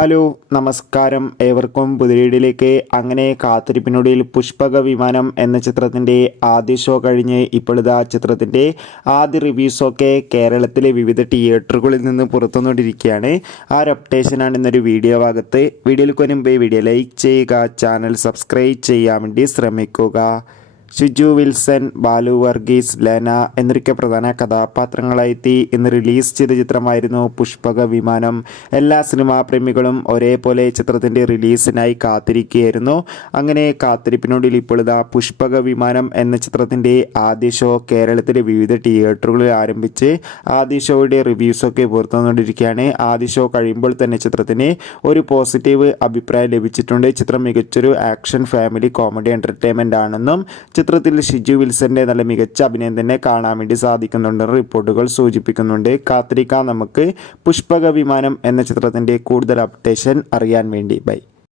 Hello നമസ്കാരം, ഏവർക്കും പുതിയയിലേക്ക്. അങ്ങനെ കാത്തിരിപ്പിനൊടുവിൽ പുഷ്പക വിമാനം എന്ന ചിത്രത്തിൻ്റെ ആദ്യ ഷോ കഴിഞ്ഞ് ഇപ്പോഴിതാ ചിത്രത്തിൻ്റെ ആദ്യ റിവ്യൂസൊക്കെ കേരളത്തിലെ വിവിധ തിയേറ്ററുകളിൽ നിന്ന് പുറത്തുകൊണ്ടിരിക്കുകയാണ്. ആ ഒരു അപ്ഡേഷനാണ് ഇന്നൊരു വീഡിയോ ഭാഗത്ത്. വീഡിയോയിലേക്ക് മുൻപ് വീഡിയോ ലൈക്ക് ചെയ്യുക, ചാനൽ സബ്സ്ക്രൈബ് ചെയ്യാൻ വേണ്ടി ശ്രമിക്കുക. ഷിജു വിൽസൺ, ബാലു വർഗീസ്, ലെന എന്നൊക്കെ പ്രധാന കഥാപാത്രങ്ങളായെത്തി ഇന്ന് റിലീസ് ചെയ്ത ചിത്രമായിരുന്നു പുഷ്പക വിമാനം. എല്ലാ സിനിമാ പ്രേമികളും ഒരേപോലെ ചിത്രത്തിൻ്റെ റിലീസിനായി കാത്തിരിക്കുകയായിരുന്നു. അങ്ങനെ കാത്തിരിപ്പിനോടിൽ ഇപ്പോഴിതാ പുഷ്പക വിമാനം എന്ന ചിത്രത്തിൻ്റെ ആദ്യ ഷോ കേരളത്തിലെ വിവിധ തിയേറ്ററുകളിൽ ആരംഭിച്ച് ആദ്യ ഷോയുടെ റിവ്യൂസൊക്കെ പുറത്തുവന്നുകൊണ്ടിരിക്കുകയാണ്. ആദ്യ ഷോ കഴിയുമ്പോൾ തന്നെ ചിത്രത്തിന് ഒരു പോസിറ്റീവ് അഭിപ്രായം ലഭിച്ചിട്ടുണ്ട്. ചിത്രം മികച്ചൊരു ആക്ഷൻ ഫാമിലി കോമഡി എൻ്റർടൈൻമെൻ്റ് ആണെന്നും ചിത്രത്തിൽ ഷിജു വിൽസന്റെ നല്ല മികച്ച അഭിനയം തന്നെ കാണാൻ വേണ്ടി സാധിക്കുന്നുണ്ടെന്ന് റിപ്പോർട്ടുകൾ സൂചിപ്പിക്കുന്നുണ്ട്. കാത്തിരിക്കാം നമുക്ക് പുഷ്പക വിമാനം എന്ന ചിത്രത്തിന്റെ കൂടുതൽ അപ്ഡേഷൻ അറിയാൻ വേണ്ടി. ബൈ.